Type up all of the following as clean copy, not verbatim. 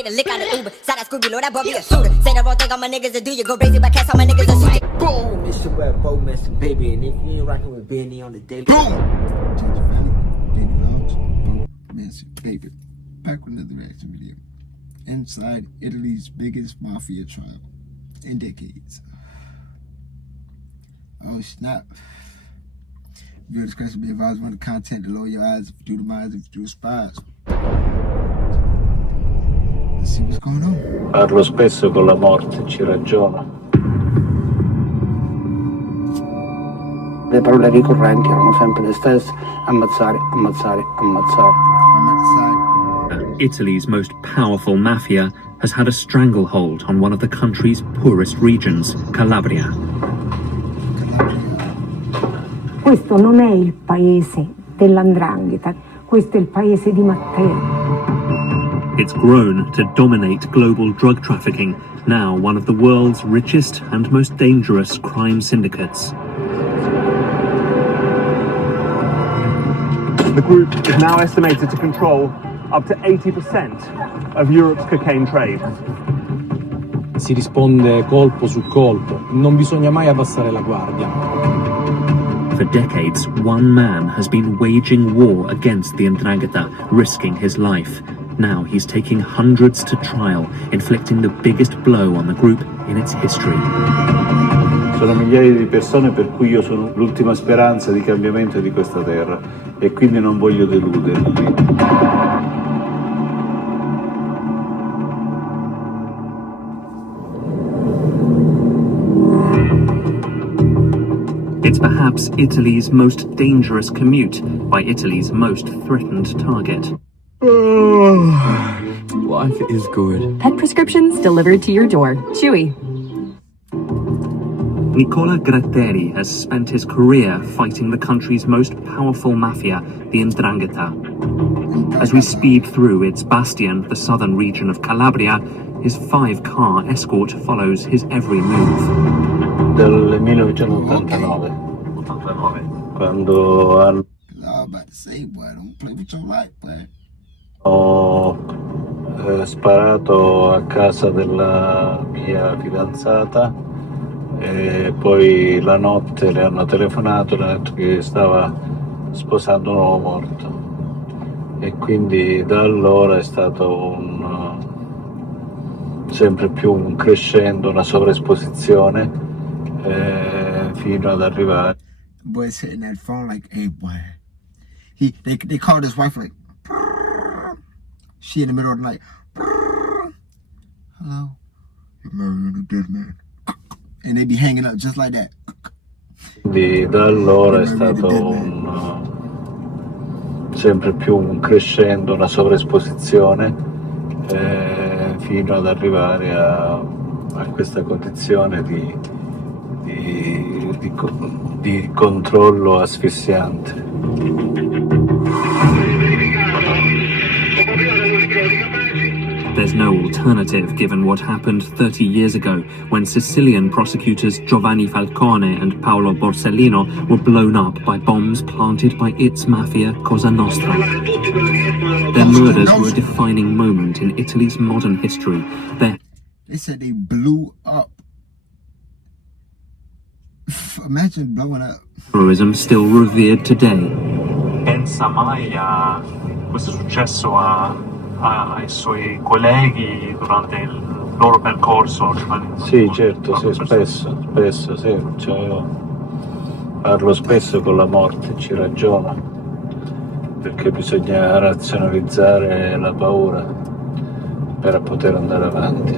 hit a lick out of Uber. Side I Scooby, Lord, that boy be a shooter. Say the wrong thing, all my niggas to do. You go crazy, but cast all my niggas are shooting. Boom! It's your boy Bo Mr. Baby, and if you ain't rocking with Benny on the daily. Boom! Baby, back with another reaction video. Inside Italy's biggest mafia trial in decades. Oh snap. Viewer discretion be advised when the content to lower your eyes if you do the minds, if you do the spies. Let's see what's going on. Parlo spesso con la morte, ci ragiono. Le parole ricorrenti erano sempre le stesse: ammazzare, ammazzare, ammazzare. Italy's most powerful mafia has had a stranglehold on one of the country's poorest regions, Calabria. Questo non è il paese dell''ndrangheta, questo è il paese di Matteo. It's grown to dominate global drug trafficking, now one of the world's richest and most dangerous crime syndicates. The group is now estimated to control up to 80% of Europe's cocaine trade. Si risponde colpo su colpo, non bisogna mai abbassare la guardia. For decades, one man has been waging war against the 'ndrangheta, risking his life. Now he's taking hundreds to trial, inflicting the biggest blow on the group in its history. Sono migliaia di persone per cui io sono l'ultima speranza di cambiamento di questa terra e quindi non voglio deluderli. It's perhaps Italy's most dangerous commute by Italy's most threatened target. Life is good. Pet prescriptions delivered to your door. Chewy. Nicola Gratteri has spent his career fighting the country's most powerful mafia, the 'ndrangheta. As we speed through its bastion, the southern region of Calabria, his 5-car escort follows his every move. Dal 1989, quando hanno sparato a casa della mia fidanzata e poi la notte le hanno telefonato, le hanno detto che stava sposando un uomo morto e quindi da allora è stato sempre più un crescendo, una sovraesposizione fino ad arrivare. The boy's hitting that phone like, hey boy. They called his wife like, she in the middle of the night. Hello, you're marrying a dead man. And they be hanging up just like that. Quindi da allora è stato sempre più un crescendo, una sovraesposizione fino ad arrivare a questa condizione di controllo asfissiante. There's no alternative given what happened 30 years ago when Sicilian prosecutors Giovanni Falcone and Paolo Borsellino were blown up by bombs planted by its mafia Cosa Nostra. Their murders were a defining moment in Italy's modern history. They said they blew up. Imagine blowing up. Terrorism still revered today. Pensa mai a questo successo ai suoi colleghi durante il loro percorso? Sì, certo, sì, spesso, sì. Cioè, io parlo spesso con la morte, ci ragiono, perché bisogna razionalizzare la paura per poter andare avanti.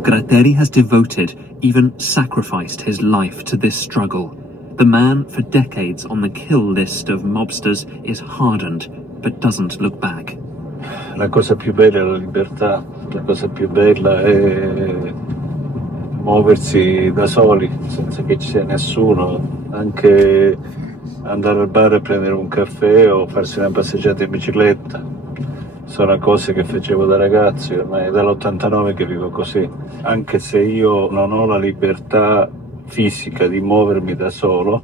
Gratteri has devoted, even sacrificed his life to this struggle. The man for decades on the kill list of mobsters is hardened, but doesn't look back. La cosa più bella è la libertà, la cosa più bella è muoversi da soli, senza che ci sia nessuno, anche andare al bar e prendere un caffè o farsi una passeggiata in bicicletta. Sono cose che facevo da ragazzo, ormai è dall'89 che vivo così, anche se io non ho la libertà fisica di muovermi da solo,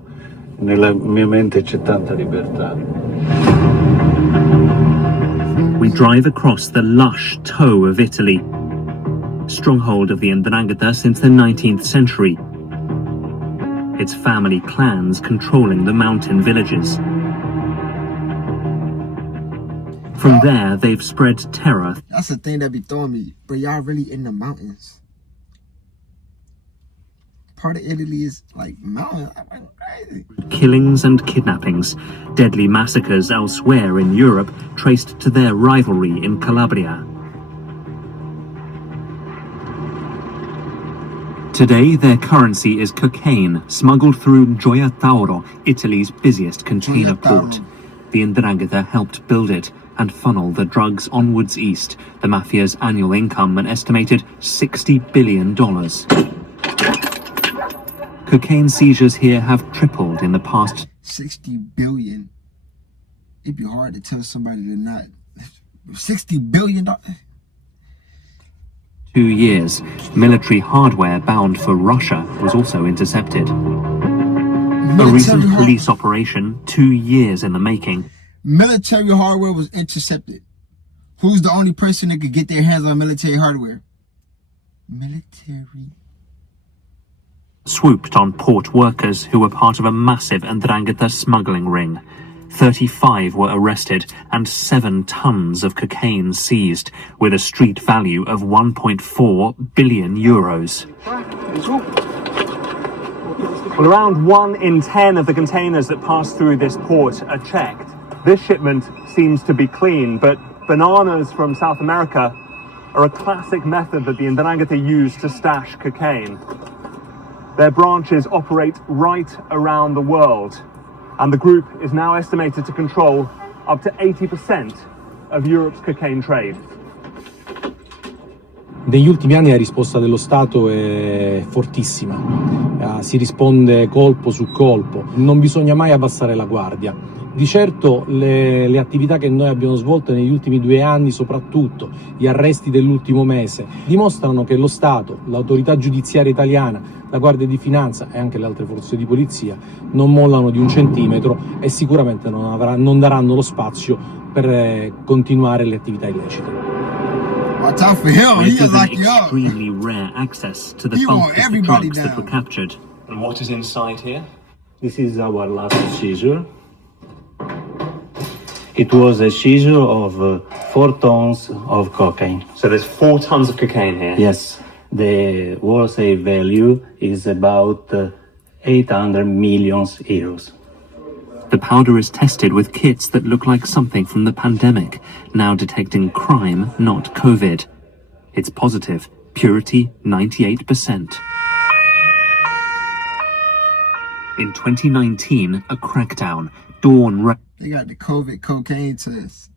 nella mia mente c'è tanta libertà. We We drive across the lush toe of Italy, stronghold of the 'Ndrangheta since the 19th century. Its family clans controlling the mountain villages. From there, they've spread terror. That's the thing that be throwing me. But y'all really in the mountains. Part of Italy is like mountains. I'm crazy. Killings and kidnappings, deadly massacres elsewhere in Europe traced to their rivalry in Calabria. Today, their currency is cocaine, smuggled through Gioia Tauro, Italy's busiest container port. The 'Ndrangheta helped build it and funnel the drugs onwards east, the mafia's annual income an estimated $60 billion. Cocaine seizures here have tripled in the past. 60 billion. It'd be hard to tell somebody to not. $60 billion. 2 years. Military hardware bound for Russia was also intercepted. A recent police operation, 2 years in the making. Military hardware was intercepted. Who's the only person that could get their hands on military hardware? Military. Swooped on port workers who were part of a massive 'Ndrangheta smuggling ring. 35 were arrested and 7 tons of cocaine seized, with a street value of 1.4 billion euros. Well, around 1 in 10 of the containers that pass through this port are checked. This shipment seems to be clean, but bananas from South America are a classic method that the 'Ndrangheta use to stash cocaine. Their branches operate right around the world, and the group is now estimated to control up to 80% of Europe's cocaine trade. Negli ultimi anni la risposta dello Stato è fortissima, si risponde colpo su colpo, non bisogna mai abbassare la guardia. Di certo le attività che noi abbiamo svolto negli ultimi 2 anni, soprattutto gli arresti dell'ultimo mese, dimostrano che lo Stato, l'autorità giudiziaria italiana, la Guardia di Finanza e anche le altre forze di polizia non mollano di un centimetro e sicuramente non daranno lo spazio per continuare le attività illecite. Watch out for him. He just like you up. Extremely rare access to the He bulk want of the everybody drugs that were down. captured. And what is inside here? This is our last seizure. It was a seizure of 4 tons of cocaine. So there's 4 tons of cocaine here. Yes, the wholesale value is about 800 million euros. The powder is tested with kits that look like something from the pandemic, now detecting crime, not COVID. It's positive, purity 98%. In 2019, a crackdown. They got the COVID cocaine test.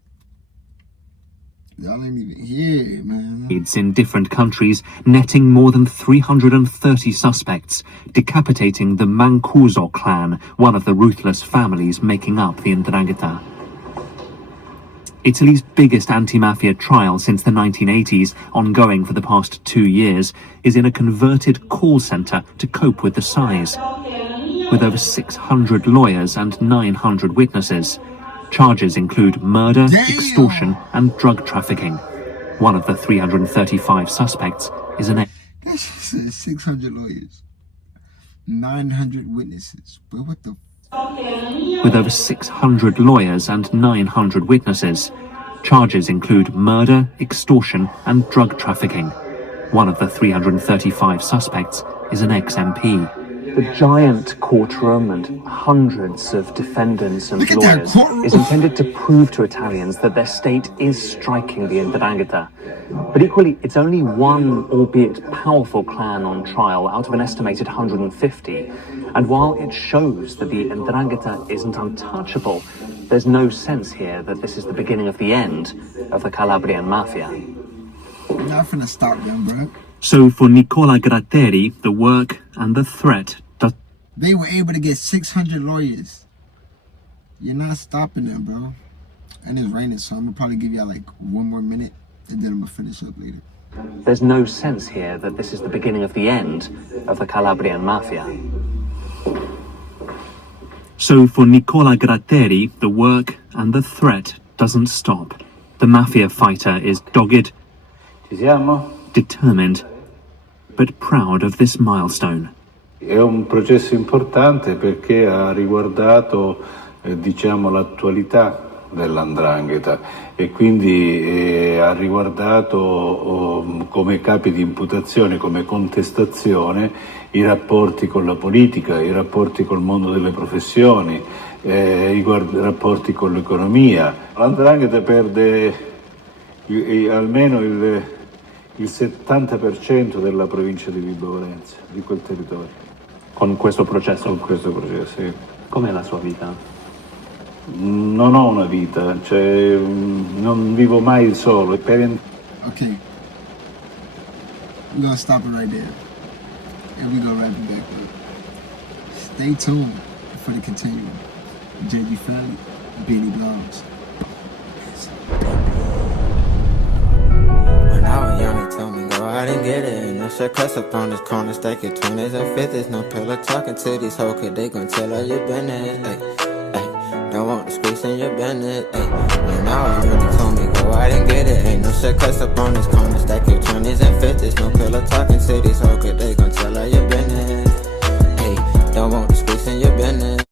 Y'all ain't even here, man. Raids in different countries, netting more than 330 suspects, decapitating the Mancuso clan, one of the ruthless families making up the 'Ndrangheta. Italy's biggest anti-mafia trial since the 1980s, ongoing for the past 2 years, is in a converted call centre to cope with the size. With over 600 lawyers and 900 witnesses. Charges include murder, extortion, and drug trafficking. One of the 335 suspects is an... That shit says 600 lawyers, 900 witnesses. But what the... With over 600 lawyers and 900 witnesses. Charges include murder, extortion, and drug trafficking. One of the 335 suspects is an ex-MP. The giant courtroom and hundreds of defendants and lawyers is intended to prove to Italians that their state is striking the 'Ndrangheta. But equally, it's only one, albeit powerful, clan on trial out of an estimated 150. And while it shows that the 'Ndrangheta isn't untouchable, there's no sense here that this is the beginning of the end of the Calabrian mafia. You're not finna stop them, bro. So for Nicola Gratteri, the work and the threat does... They were able to get 600 lawyers. You're not stopping them, bro. And it's raining, so I'm gonna probably give y'all like 1 more minute, and then I'm gonna finish up later. There's no sense here that this is the beginning of the end of the Calabrian mafia. So for Nicola Gratteri, the work and the threat doesn't stop. The mafia fighter is dogged, Ci siamo? determined, but proud of this milestone. È un processo importante perché ha riguardato diciamo, l'attualità dell''ndrangheta e quindi ha riguardato come capi di imputazione, come contestazione, i rapporti con la politica, i rapporti col mondo delle professioni, i rapporti con l'economia. L''ndrangheta perde almeno il 70% della provincia di Vibo Valentia, di quel territorio. Con questo processo? Con questo processo, sì. Com'è la sua vita? Non ho una vita, cioè non vivo mai solo. Okay. We're gonna stop it right there. And we're gonna wrap it back up. Stay tuned for the continuum. JG Family, Benny Blogs. When I was young, they told me go out and get it. Ain't no shortcuts up on this corner, stack your 20s and 50s. No pillow talking to these hoes, cause they gon' tell all your business. Don't want the squeeze in your business. When I was young, they told me go out and get it. Ain't no shortcuts up on this corner, stack your 20s and 50s.